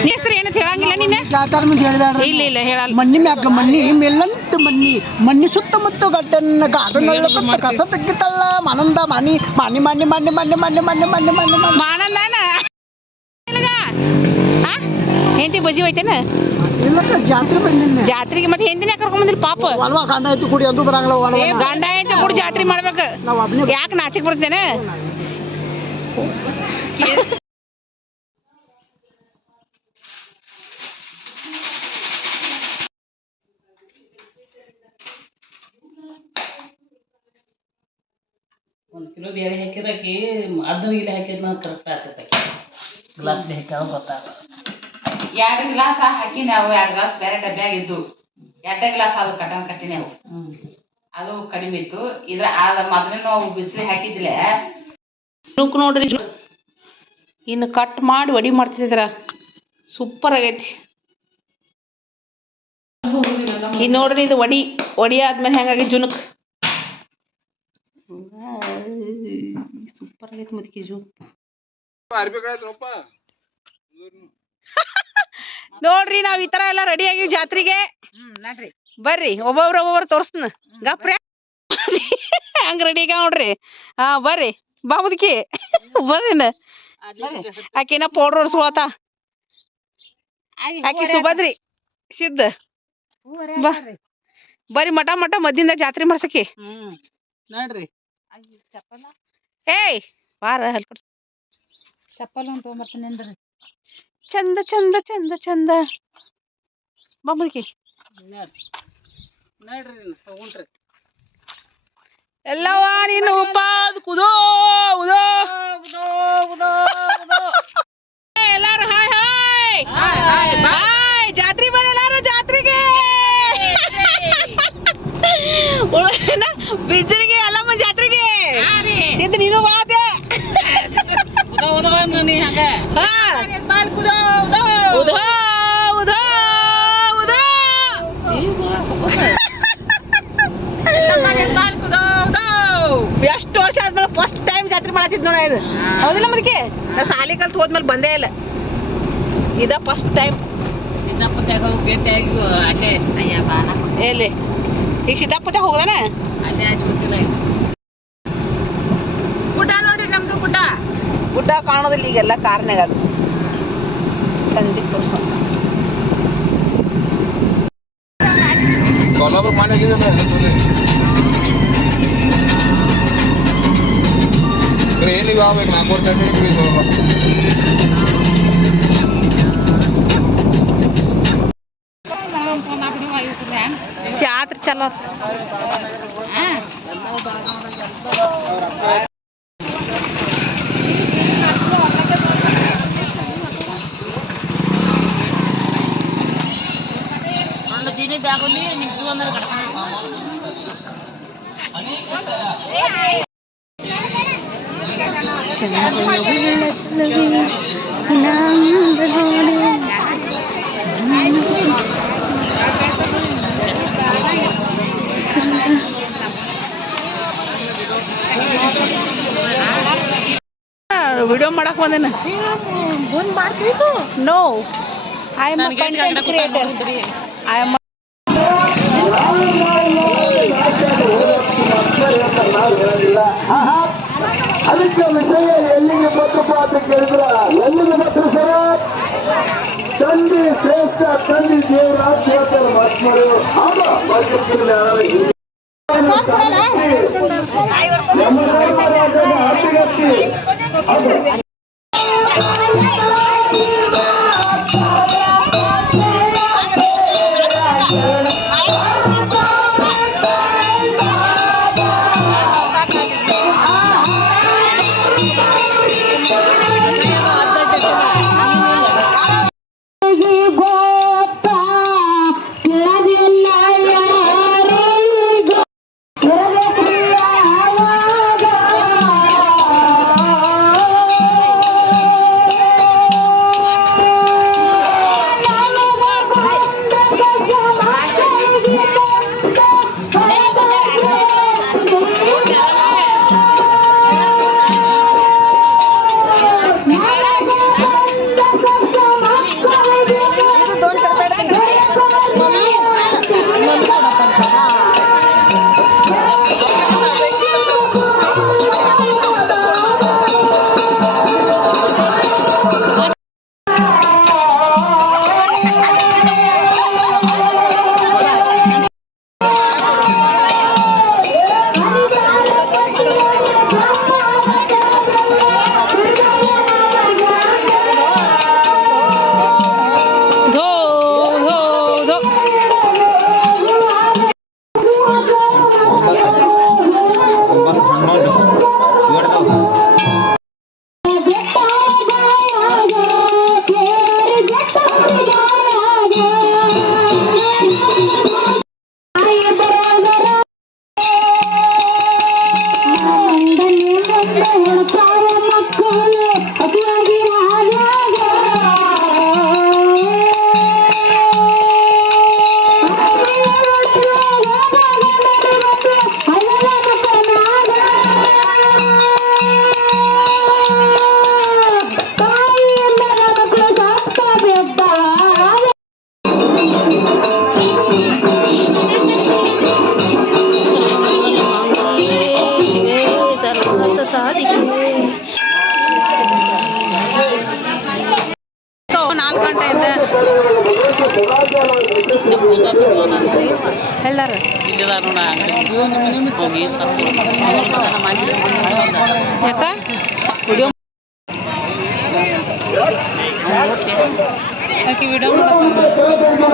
ಹೆಸರು ಏನಂತ ಹೇಳಂಗಿಲ್ಲ ನೀನು ಇಲ್ಲ ಇಲ್ಲ ಹೇಳಲ್ಲ ಮಣ್ಣಿ ಮ್ಯಾಗ ಮಣ್ಣಿ ಮೆಲ್ಲಂತ ಮಣ್ಣಿ ಸುತ್ತಮುತ್ತ ಗಡ್ಡನ್ನ ಗಾರ್ಡನ್ ಕಸ ತೆಗಿತಲ್ಲ ಮಾನಂದ ಮಣಿ ಮಣ್ಣಿ ಮಣ್ಣಿ ಮಣ್ಣಿ ಮಣ್ಣಿ ಮಣ್ಣಿ ಮಣ್ಣಿ ಮಣ್ಣಿ ಮಣ್ಣಿ ಮಾನಂದಾನ ಹೆಂಡತಿ ಬಜಿ ಹೋಯ್ತೇನ ಜಾತ್ರೆ ಬಂದಿನ ಜಾತ್ರೆಗೆ ಮತ್ತೆ ಹೆಂದಿನ ಕರ್ಕೊಂಡ್ ಬಂದಿಲ್ಲ ಪಾಪ ಅಲ್ವಾ ಗಂಡ ಐತಿ ಕುಡಿ ಅಂದ್ರೂ ಬರಂಗಿಲ್ಲ ಗಂಡ ಐತಿ ಕೂಡ ಜಾತ್ರೆ ಮಾಡ್ಬೇಕು ಯಾಕೆ ನಾಚಿಕ್ ಬರ್ತೇನೆ ಒಂದು ಕಿಲೋ ಬೇರೆ ಹಾಕಿರಕ್ಕೆ ಅದನ್ನ ಇಲ್ಲಿ ಹಾಕಿದ್ರೆ ನಾವು ಕರೆಕ್ಟ್ ಆಗ್ತೈತೆ ಗ್ಲಾಸ್ ಹಾಕಿದ್ರೆ ಗೊತ್ತಾಗ 2 ಗ್ಲಾಸ್ ಹಾಕಿ ನಾವು 2 ಗ್ಲಾಸ್ ಬೇರೆ ಡಬ್ಬ್ಯಾಗ ಇದ್ದು 2 ಗ್ಲಾಸ್ ಅದು ಕಟ್ಟಿನಿ ನಾವು ಅದು ಕಡಿಮೆ ಇತ್ತು ಇದ್ರ ಮೊದಲೇ ನಾವು ಬಿಸಿಲು ಹಾಕಿದ್ಲೆ ನೋಡ್ರಿ ಇನ್ನು ಕಟ್ ಮಾಡಿ ವಡಿ ಮಾಡ್ತಿದ್ರ ಸೂಪರ್ ಆಗೈತಿ ಇನ್ನು ನೋಡ್ರಿ ಇದು ವಡಿ ಆದ್ಮೇಲೆ ಹೆಂಗಾಗಿ ಜುನುಕ್ ಸೂಪರ್ ಆಗೈತಿ ಮುದ್ಕಿ ಜೂ ನೋಡ್ರಿ ನಾವ್ ಈ ತರ ಎಲ್ಲ ರೆಡಿ ಆಗಿವಿ ಜಾತ್ರೆಗೆ ಬರ್ರಿ ಒಬ್ಬೊಬ್ರು ತೋರ್ಸ್ತನ ಗಪ್ರ ಹಂಗ ರೆಡಿ ಆಗ ನೋಡ್ರಿ ಬರ್ರಿ ಬಾ ಮುದ್ಕಿ ಬರ್ರಿನ ಆಕಿನ ಪೌಡ್ರ್ ಹೊಡ್ಸ್ಕೊಳತ ಆಕಿ ಸುಭದ್ರಿ ಸಿದ್ಧ ಬಾ ಬರ್ರಿ ಮಠ ಮದ್ದಿಂದ ಜಾತ್ರೆ ಮಾಡ್ಸಕಿ ನೋಡ್ರಿ ಏಯ್ ಬಾರ ಹಲ್ಕೊಡ್ ಚಪ್ಪಲ್ ಅಂತ ತೊಗೊಂಬರ್ತೀನಿ ಚಂದ ಚಂದ ಚಂದ ಚಂದ ಬಾ ಮುದ್ಕಿ ನೋಡ್ರಿ ತಗೊಂಡ್ರಿ ಎಲ್ಲವ ನೀನು ಉಪಾದ್ ಕುದೋ ಉದೋ ಎಲ್ಲಾರು ಹಾಯ್ ಹಾಯ್ ಹಾಯ್ ಜಾತ್ರೆ ಬರ್ರಿ ಎಲ್ಲಾರು ಜಾತ್ರೆಗೆ ಬಿಜ್ಜರಿಗೆ ಎಲ್ಲಮ್ಮ ಜಾತ್ರೆಗೆ ಸಿದ್ಧ ನೀನು ಬಾದೆ ಎಷ್ಟು ವರ್ಷ ಆದ್ಮೇಲೆ ಫಸ್ಟ್ ಟೈಮ್ ಜಾತ್ರೆ ಮಾಡತ್ತಿದ್ ನೋಡ ಇದು ಹೌದಿಲ್ಲ ಮದಕ್ಕೆ ನಾ ಸಾಲಿ ಕಲ್ತ್ ಹೋದ್ಮೇಲೆ ಬಂದೇ ಇಲ್ಲ ಇದ ಫಸ್ಟ್ ಟೈಮ್ ಎಲ್ಲಿ ಈಗ ಸೀತಾಪುರ ಹೋಗದಾನ ಗುಡ್ಡ ನೋಡ್ರಿ ನಮ್ದು ಗುಡ್ಡ ಕಾಣೋದಿಲ್ಲ ಈಗೆಲ್ಲ ಕಾರ್ನಾಗ ಅದು ಸಂಜೆಗೆ ತೋರ್ಸ ಎಲ್ಲಿಗೆ ಆಗ್ಬೇಕು 4 ವರ್ಷ ಜಾತ್ರೆ ಚಲೋ ದಿನ ಬ್ಯಾಗಲ್ಲಿ ನಿಂತು ಅಂದ್ರೆ ವಿಡಿಯೋ ಮಾಡಕ್ ಬಂದೇನ no I am content creator I am ಅದಕ್ಕೆ ವಿಷಯ ಎಲ್ಲಿಗೆ ಬತ್ತಪ್ಪ ಅಂತ ಕೇಳಿದ್ರ ಎಲ್ಲಿಗೆ ಬತ್ತು ಸರ್ ತಂದೆ ಶ್ರೇಷ್ಠ ತಂದೆ ದೇವರಾಜ್ ಹೇಳ್ತಾರೆ ಮಹಾತ್ಮರು ಹೇಳಾರ ಇಲ್ಲಿದ ನೋಡ ಹೋಗಿ ಸತ್ತು ಯಾಕ ವಿಡಿಯೋ ವಿಡಿಯೋ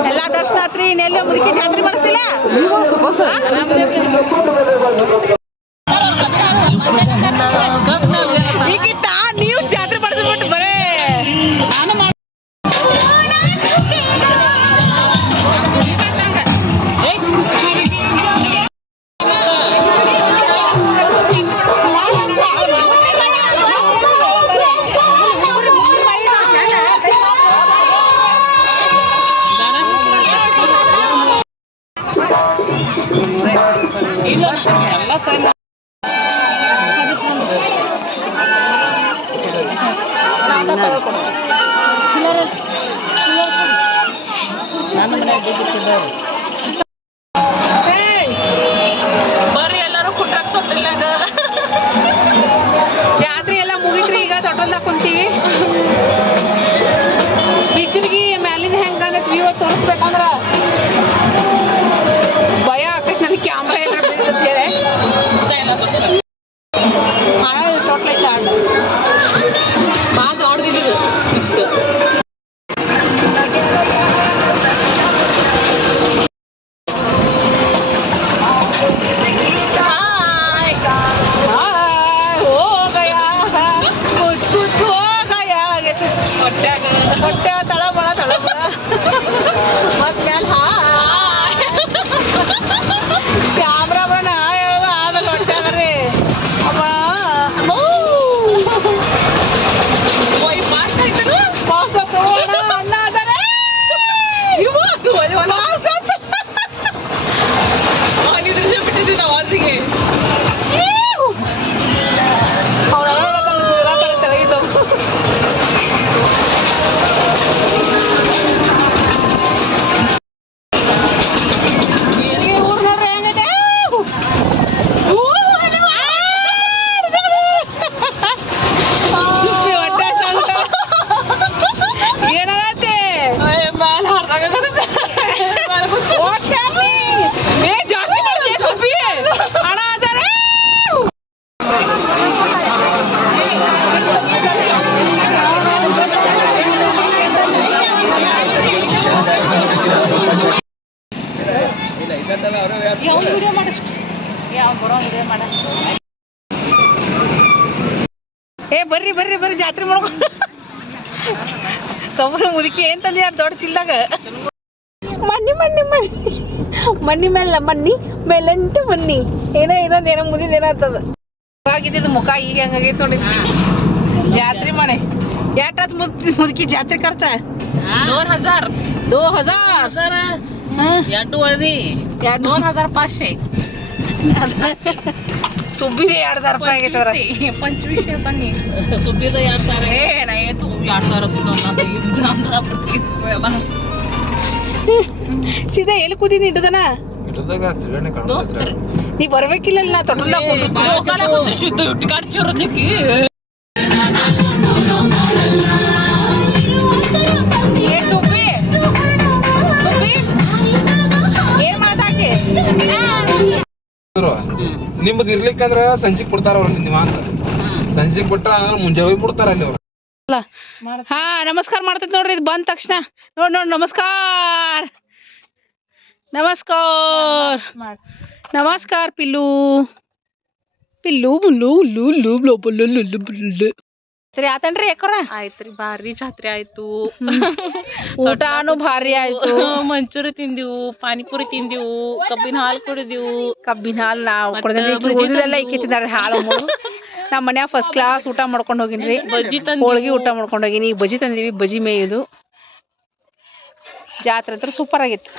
ಎಲ್ಲ ದರ್ಶನ ಆತ್ರಿ ಇನ್ನೆಲ್ಲ ಮುದುಕಿ ಜಾತ್ರೆ ಮಾಡಿಸ್ತಿಲ್ಲ ಈಗಿತ್ತ ನೀವು ಜಾತ್ರೆ ಮಾಡಿಸ್ಬಿಟ್ಟು ಬರೇ ಎಲ್ಲ ಸರಿ ನನ್ನ ಮನೆ ಬರ್ರಿ ಎಲ್ಲರೂ ಕುಟ್ರಾಕ್ ತೊಟ್ಟಿಲ್ಲಾಗ ಜಾತ್ರೆ ಎಲ್ಲ ಮುಗಿತ್ರಿ ಈಗ ತೊಟ್ಟಲ್ದಾಗ ಕುಂತೀವಿ ಬಿಸಿಲಿಗೆ ಮ್ಯಾಲಿಂದ ಹೆಂಗಂದ್ರೆ ವ್ಯೂ ತೋರಿಸ್ಬೇಕಂದ್ರ ಭಯ ಆಕೈತಿ ನನಗೆ ಕ್ಯಾಮ್ರಾ ಎಲ್ಲ ಹೇಳಿ ಹಣ ತೊಟ್ಲೈತ ಹಣ್ಣು ಭಾಳ ದೊಡ್ಡದಿದ್ದು ಇಷ್ಟು ಹೊಟ್ಟೆ ತಳಬಳ ಮತ್ ಮ್ಯಾಲ ಕ್ಯಾಮ್ರಾ ಬಣ್ಣ ಹೇಳುವ ಆಮೇಲೆ ಹೊಟ್ಟೆ ಬರ್ರಿ ಅಮ್ಮ ಪಾಸ್ ಅಣ್ಣ ಅದಾರೆ ದೃಶ್ಯ ಬಿಟ್ಟಿದ್ದೀವಿ ನಾವು ಅವ್ರಿಗೆ ಏ ಬರ್ರಿ ಬರ್ರಿ ಬರ್ರಿ ಜಾತ್ರೆ ಮಾಡ್ಕೊಂಡು ತೊಂಬರ ಮುದುಕಿ ಏನ್ ತಂದಿ ಯಾರು ದೊಡ್ಡ ಚಿಲ್ದಾಗ ಮಣ್ಣಿ ಮಣ್ಣಿ ಮಣ್ಣಿ ಮಣ್ಣಿ ಮೇಲೆ ಮಣ್ಣಿ ಮೇಲಂಟು ಮಣ್ಣಿ ಏನೋ ಇನ್ನೊಂದು ಏನೋ ಮುದಿದ ಏನಾಗ್ತದ ಆಗಿದ್ದು ಮುಖ ಈಗ ಹಂಗಾಗೈತೆ ನೋಡಿ ಜಾತ್ರೆ ಮಾಡಿ ಎಷ್ಟಾತ್ ಮುದುಕಿ ಜಾತ್ರೆ ಖರ್ಚ 2000 2500 ಸುಬ್ಬಿದೆ 2000 ರೂಪಾಯಿ ಆಗೈತವ್ರ 25 ತನ್ನಿ ಸುಬ್ಬಿದ 2000 ಏನಾಯ್ತು 2000 ಸೀದಾ ಎಲ್ಲಿ ಕೂತಿದ್ನಿ ಇಟ್ಟದನ ನೀ ಬರ್ಬೇಕಿಲ್ಲ ನಾ ತೊಟ್ಟಲ್ದಾಗ ಸುಬ್ಬಿ ಸುಬ್ಬಿ ಏನ್ ಮಾಡತಾಕಿ ನಿಮ್ಮದು ಇರ್ಲಿಕ್ಕಂದ್ರ ಸಂಜೆಗ್ ಕೊಡ್ತಾರ ಅವ್ರ ನೀವ ಅಂತ ಸಂಜೆಗ್ ಬಿಟ್ರ ಆಮೇಲೆ ಮುಂಜಾನೆ ಹೋಗಿ ಬಿಡ್ತಾರ ಅಲ್ಲಿ ಅವ್ರು ಹಾ ನಮಸ್ಕಾರ ಮಾಡ್ತೈತಿ ನೋಡ್ರಿ ಇದು ಬಂದ ತಕ್ಷಣ ನೋಡ್ ನಮಸ್ಕಾರ ನಮಸ್ಕಾರ ನಮಸ್ಕಾರ ಪಿಲ್ಲು ಪಿಲ್ಲು ಮುಲ್ಲು ಉಲ್ಲು ಉಲ್ಲು ಬ್ಲೊಬ್ಬಲ್ಲು ಲುಲ್ಲು ಬುಲ್ಲು ಸರಿ ಆತನ್ರಿ ಯಾಕೋರ ಆಯ್ತ್ರಿ ಬಾರಿ ಜಾತ್ರೆ ಆಯ್ತು ಊಟಾನು ಭಾರಿ ಆಯ್ತು ಮಂಚೂರಿ ತಿಂದಿವು ಪಾನಿಪುರಿ ತಿಂದಿವು ಕಬ್ಬಿನ ಹಾಲು ಕುಡಿದಿವು ಕಬ್ಬಿನ ಹಾಲು ನಾವು ಕುಡಿದೆಲ್ಲ ಇಕ್ಕಿತ್ತಿದ್ದಾರೆ ಹಾಲು ನಮ್ಮ ಮನ್ಯಾಗ ಫಸ್ಟ್ ಕ್ಲಾಸ್ ಊಟ ಮಾಡ್ಕೊಂಡು ಹೋಗಿನ್ರಿ ಬಜ್ಜಿ ಹೋಳ್ಗಿ ಊಟ ಮಾಡ್ಕೊಂಡು ಹೋಗಿನಿ ಈಗ ಬಜ್ಜಿ ತಂದೀವಿ ಬಜ್ಜಿ ಮೇಯುದು ಜಾತ್ರೆ ಹತ್ರ ಸೂಪರ್ ಆಗಿತ್ತು